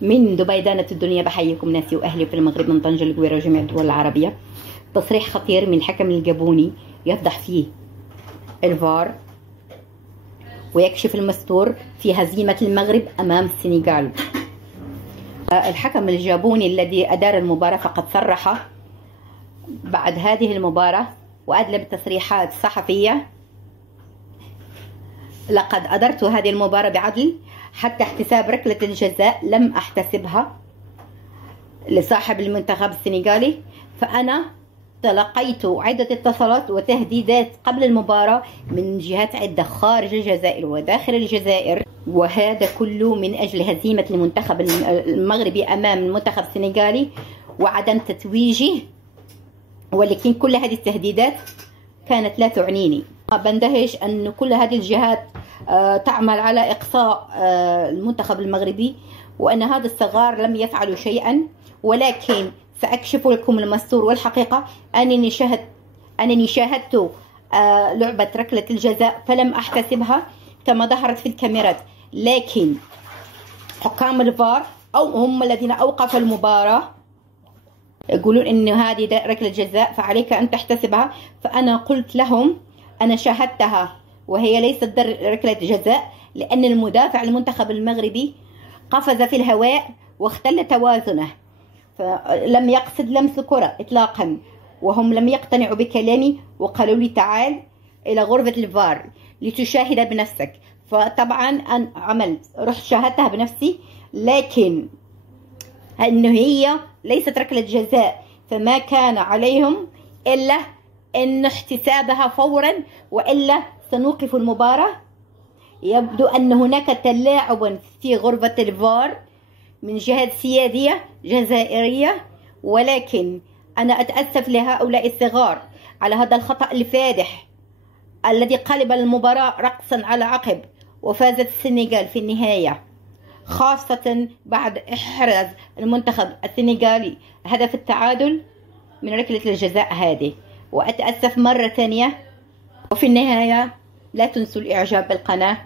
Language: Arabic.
من دبي دانة الدنيا، بحييكم ناسي وأهلي في المغرب من طنجة القويرة وجميع الدول العربية. تصريح خطير من الحكم الجابوني يفضح فيه الفار ويكشف المستور في هزيمة المغرب أمام السنغال. الحكم الجابوني الذي أدار المباراة فقد صرح بعد هذه المباراة وأدلى بتصريحات صحفية: لقد أدرت هذه المباراة بعدل، حتى احتساب ركلة الجزاء لم أحتسبها لصاحب المنتخب السنغالي، فأنا تلقيت عدة اتصالات وتهديدات قبل المباراة من جهات عدة خارج الجزائر وداخل الجزائر، وهذا كله من أجل هزيمة المنتخب المغربي أمام المنتخب السنغالي وعدم تتويجه. ولكن كل هذه التهديدات كانت لا تعنيني. بندهش أن كل هذه الجهات تعمل على إقصاء المنتخب المغربي، وأن هذا الصغار لم يفعلوا شيئا. ولكن سأكشف لكم المستور والحقيقة أنني شاهدت لعبة ركلة الجزاء فلم أحتسبها كما ظهرت في الكاميرات، لكن حكام الفار أو هم الذين أوقفوا المباراة يقولون إن هذه ركلة جزاء فعليك أن تحتسبها. فأنا قلت لهم أنا شاهدتها وهي ليست ركلة جزاء، لأن المدافع المنتخب المغربي قفز في الهواء واختل توازنه، فلم يقصد لمس الكرة إطلاقا. وهم لم يقتنعوا بكلامي وقالوا لي تعال إلى غرفة الفار لتشاهد بنفسك. فطبعا أنا عملت، رحت شاهدتها بنفسي، لكن أنه هي ليست ركلة جزاء، فما كان عليهم إلا أن احتسابها فورا، وإلا سنوقف المباراة. يبدو أن هناك تلاعب في غرفة الفار من جهة سيادية جزائرية، ولكن أنا أتأسف لهؤلاء الصغار على هذا الخطأ الفادح الذي قلب المباراة رقصا على عقب، وفازت السنغال في النهاية، خاصة بعد إحراز المنتخب السنغالي هدف التعادل من ركلة الجزاء هذه. وأتأسف مرة ثانية. وفي النهاية لا تنسوا الإعجاب بالقناة